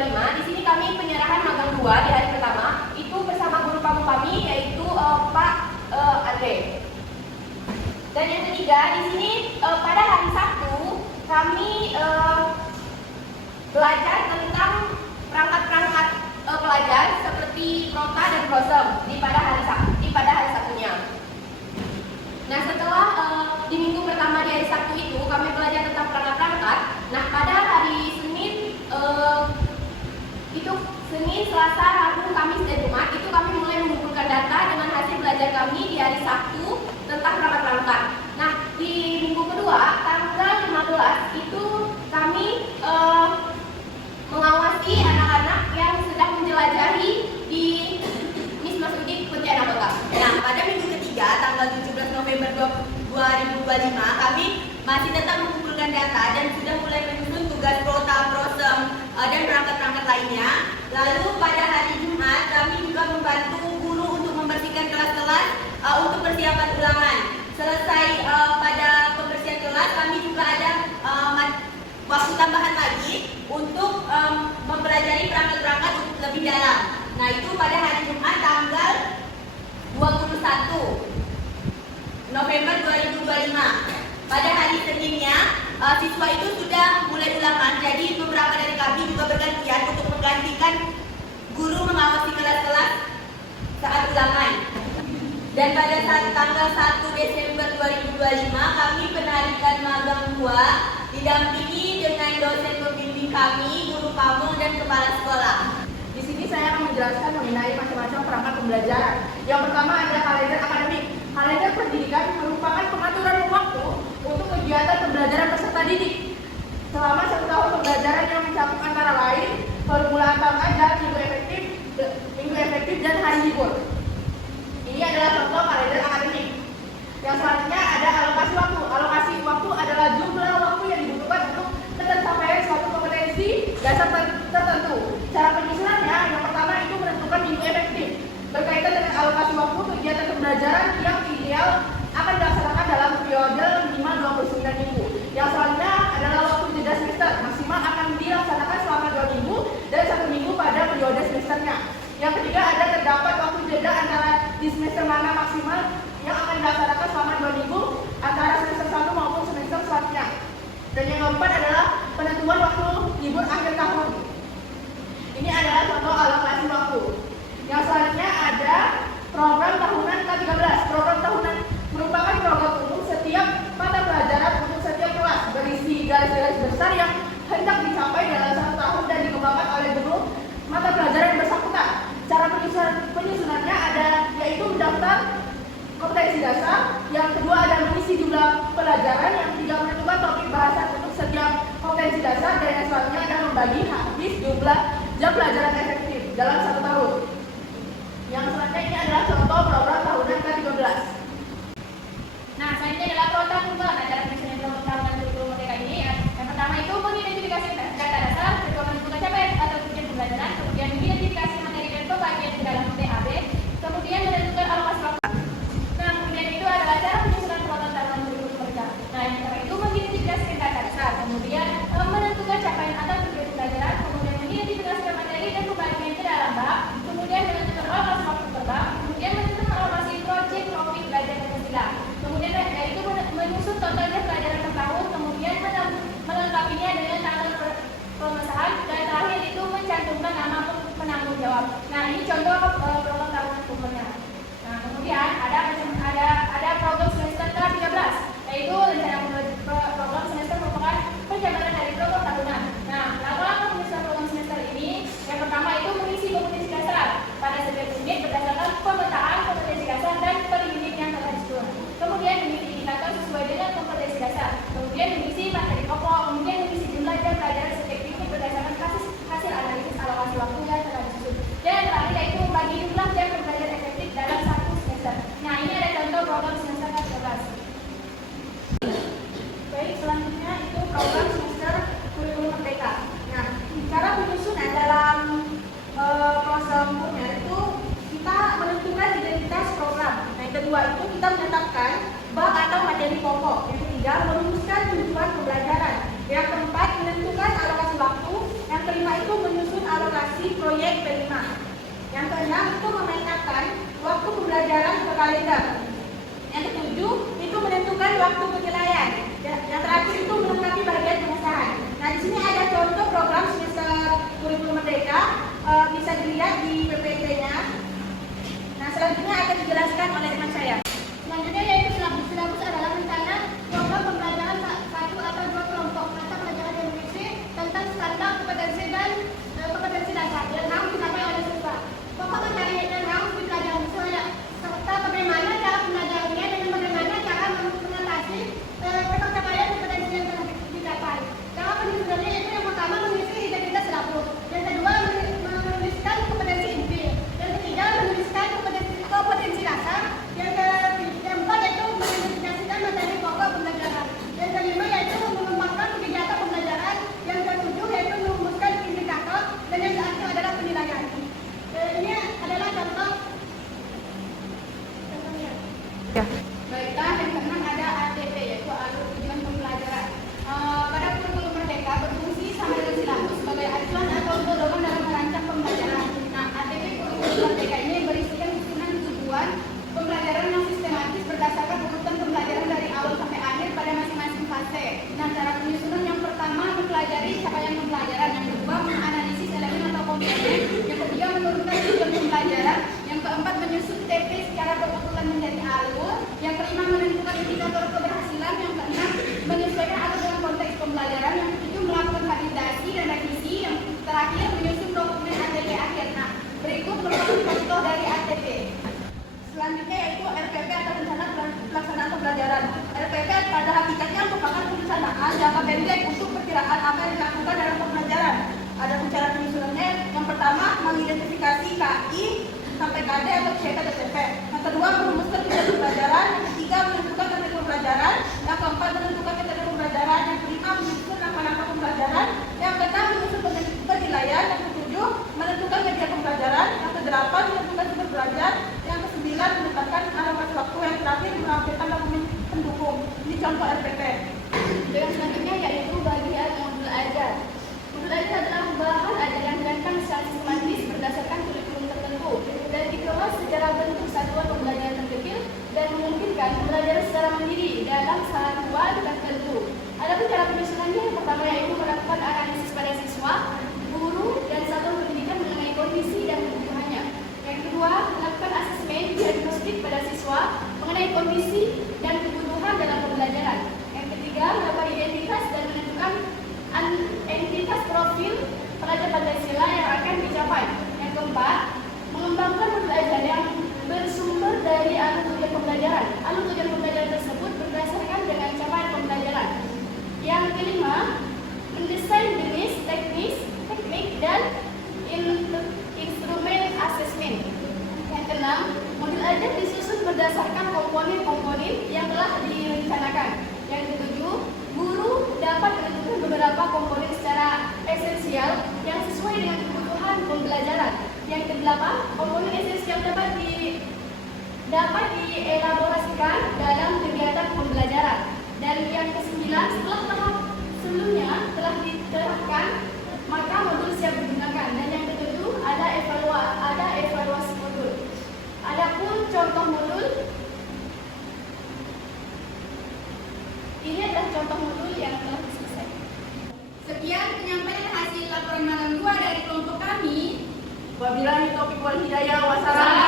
2025. Di sini kami penyerahan magang 2 di hari pertama itu bersama guru pamu kami yaitu Pak Andre. Dan yang ketiga di sini pada hari Sabtu kami belajar tentang perangkat-perangkat pelajar seperti prota dan prosem pada hari Sabtunya. Nah, setelah di minggu pertama di hari Sabtu itu kami belajar tentang perangkat-perangkat. Nah, pada hari Senin itu Senin, Selasa, Rabu, Kamis, dan Jumat itu kami mulai mengumpulkan data dengan hasil belajar kami di hari Sabtu tentang perangkat-perangkat. Nah, di minggu kedua tanggal 15 itu kami mengawasi anak-anak yang sedang menjelajahi di Misma Sudi Pontianak Kota. Nah, pada minggu ketiga tanggal 17 November 2025 kami masih tetap mengumpulkan data dan sudah mulai menyusun tugas prota, prosem, dan perangkat-perangkat lainnya. Lalu pada hari Jumat kami juga membantu guru untuk membersihkan kelas-kelas untuk persiapan ulangan. Selesai pada pembersihan kelas kami juga ada waktu tambahan lagi untuk mempelajari perangkat-perangkat lebih dalam. Nah, itu pada hari Jumat tanggal 21 November 2025. Pada hari Seninnya siswa itu sudah mulai ulangan. Jadi beberapa dari kami juga bergantian untuk menggantikan guru mengawasi kelas-kelas saat ulangan. Dan pada saat tanggal 1 Desember 2025 kami penarikan magang 2 didampingi dengan dosen pembimbing kami, guru pamu, dan kepala sekolah. Di sini saya akan menjelaskan mengenai macam-macam perangkat pembelajaran. Yang pertama ada kalender akademik. Kalender pendidikan merupakan pengaturan waktu untuk kegiatan pembelajaran peserta didik selama 1 tahun pembelajaran yang mencakup antara lain permulaan tahun ajar, minggu efektif, dan hari libur. Ini adalah contoh kalender akademik. Yang selanjutnya ada alokasi waktu. Alokasi waktu adalah jumlah waktu yang dibutuhkan untuk pencapaian suatu kompetensi dasar tertentu. Cara penyusunannya, yang pertama itu menentukan minggu efektif. Berkaitan dengan alokasi waktu, kegiatan pembelajaran yang ideal akan dilaksanakan dalam periode minimal 29 minggu. Yang selanjutnya adalah waktu jeda semester. Maksimal akan dilaksanakan selama 2 minggu dan 1 minggu pada periode semesternya. Yang ketiga ada terdapat waktu jeda antara di semester mana maksimal yang akan dilaksanakan selama 2 minggu antara semester 1 maupun semester selanjutnya. Dan yang keempat adalah penentuan waktu libur akhir tahun. Ini adalah contoh alokasi waktu. Yang selanjutnya ada program tahunan K13. Program tahunan merupakan program umum setiap mata pelajaran untuk setiap kelas, berisi garis-garis besar yang hendak dicapai dalam 1 tahun dan dikembangkan oleh guru mata pelajaran yang bersangkutan. Cara penyusunannya ada yaitu mendaftar kompetensi dasar, yang kedua ada mengisi jumlah pelajaran, yang ketiga menentukan topik bahasan untuk setiap kompetensi dasar, dan yang selanjutnya ada membagi habis jumlah jam pelajaran efektif dalam 1 tahun. Yang selanjutnya ini adalah contoh program tahunan K13. Nah, selanjutnya adalah program tunggal. Nah, cara penyusunan program tahunan kurikulum merdeka ini yang pertama itu mengidentifikasi data dasar, kedua menentukan capaian atau tujuan pembelajaran, kemudian mengidentifikasi materi dan pembagian ke dalam TAB, kemudian menentukan alokasi waktu. Nah, kemudian itu adalah cara penyusunan program tahunan kurikulum merdeka. Nah, yang pertama itu mengidentifikasi data dasar, kemudian menentukan capaian atau tujuan pembelajaran, kemudian mengidentifikasi materi dan pembagian ke dalam bab, kemudian menentukan alokasi waktu per bab, kemudian menentukan alokasi proyek topik belajar Pancasila. Kemudian yaitu menyusun totalnya pelajaran per tahun, kemudian melengkapinya dengan tanggal pengesahan, dan terakhir itu mencantumkan nama penanggung jawab. Nah, ini contoh program tahunan umumnya. Nah, kemudian ada program semester K13, yaitu rencana program semester merupakan penjabaran dari program tahunan. Nah, langkah-langkah penyusunan program semester ini yang pertama itu mengisi kompetensi dasar pada setiap unit berdasarkan pemetaan kompetensi dasar dan per unit yang telah disusun. Kemudian mengisi indikator sesuai dengan kompetensi dasar. Kemudian mengisi materi pokok. Kemudian mengisi jumlah jam pelajaran setiap unit berdasarkan hasil analisis alokasi waktu yang telah disusun. Dan terakhir yaitu membagi jumlah jam pembelajaran efektif dalam 1 semester. Nah, ini ada contoh program semester K13. Yang keenam itu memetakan waktu pembelajaran ke kalender. Yang ketujuh itu menentukan waktu penilaian. Yang terakhir itu melengkapi bagian pengesahan. Nah, di sini ada contoh program semester kurikulum merdeka, bisa dilihat di PPT-nya. Nah, selanjutnya akan dijelaskan oleh teman saya. Selanjutnya yaitu silabus. Silabus adalah rencana program pembelajaran satu atau dua kelompok mata pelajaran yang berisi tentang standar kompetensi dan kompetensi dasar yang harus dicapai oleh siswa. Pokok materi yang harus dipelajari serta bagaimana cara pembelajarannya dan bagaimana cara mengatasi pencapaian kompetensi yang telah dicapai. Cara penyusunannya itu yang pertama mengisi identitas silabus, yang kedua menuliskan kompetensi inti, yang ketiga menuliskan kompetensi dasar, yang keempat yaitu mengidentifikasikan materi pokok pembelajaran, yang kelima yaitu mengembangkan kegiatan pembelajaran, yang ketujuh yaitu merumuskan indikator, dan yang terakhir adalah penilaian. Ini adalah contohnya. Baiklah, yang keenam ada ATP yaitu alur tujuan pembelajaran. Pada kurikulum merdeka berfungsi sama dengan silabus sebagai acuan atau pedoman dalam merancang pembelajaran. Nah, ATP kurikulum merdeka ini berisikan susunan tujuan pembelajaran yang sistematis berdasarkan urutan pembelajaran dari awal sampai akhir pada masing-masing fase. Nah, cara penyusunan yang pertama mempelajari capaian pembelajaran, yang kedua menganalisis elemen atau komponen, yang ketiga menurunkan tujuan pembelajaran, yang keempat menyusun TP secara berurutan menjadi alur, yang kelima menentukan indikator keberhasilan, yang keenam menyesuaikan alur dengan konteks pembelajaran, yang ketujuh melakukan validasi dan revisi, yang terakhir menyusun dokumen ATP akhir. Nah, berikut merupakan contoh dari ATP. Selanjutnya yaitu RPP atau rencana pelaksanaan pembelajaran. RPP pada hakikatnya merupakan perencanaan jangka pendek untuk perkiraan apa yang dilakukan dalam pembelajaran. Ada cara penyusunannya. Yang pertama mengidentifikasi KI sampai KD atau CK dan CP. Yang kedua merumuskan tujuan pembelajaran. Yang ketiga menentukan metode pembelajaran. Yang keempat menentukan metode pembelajaran. Yang kelima menyusun langkah-langkah pembelajaran. Yang keenam menyusun penilaian. Yang ketujuh menentukan media pembelajaran. Yang kedelapan menentukan sumber belajar. Yang kesembilan menetapkan alokasi waktu. Yang terakhir menampilkan dokumen pendukung. Ini contoh RPP. Yang selanjutnya yaitu bagian modul ajar. Modul ajar adalah bahan ajar yang dirancang secara sistematis berdasarkan kurikulum tertentu dan dikemas secara bentuk satuan pembelajaran terkecil dan memungkinkan pembelajaran secara mandiri dalam satuan tertentu. Adapun cara penyusunannya, yang pertama yaitu melakukan analisis pada siswa, guru, dan satuan pendidikan mengenai kondisi dan kebutuhannya. Yang kedua, melakukan asesmen diagnostik pada siswa mengenai kondisi dan kebutuhan dalam pembelajaran. Yang ketiga, melakukan identitas dan menentukan entitas profil pelajar Pancasila yang akan dicapai. Yang keempat, mengembangkan modul ajar yang bersumber dari alur tujuan pembelajaran. Alur tujuan pembelajaran tersebut berdasarkan dengan capaian pembelajaran. Yang kelima, mendesain jenis, teknik, dan instrumen asesmen. Yang keenam, modul ajar disusun berdasarkan komponen-komponen yang telah direncanakan. Yang ketujuh, guru dapat menentukan beberapa komponen secara esensial yang sesuai dengan kebutuhan pembelajaran. Yang kedelapan, komponen esensial dapat dielaborasikan dalam kegiatan pembelajaran. Dan yang kesembilan, setelah tahap sebelumnya telah diterapkan, maka modul siap digunakan. Dan yang ketujuh, ada evaluasi modul. Adapun contoh modul, ini adalah contoh modul yang telah selesai. Sekian penyampaian hasil laporan malam 2 dari kelompok kami. Wabillahi taufiq wal hidayah. Wassalamualaikum.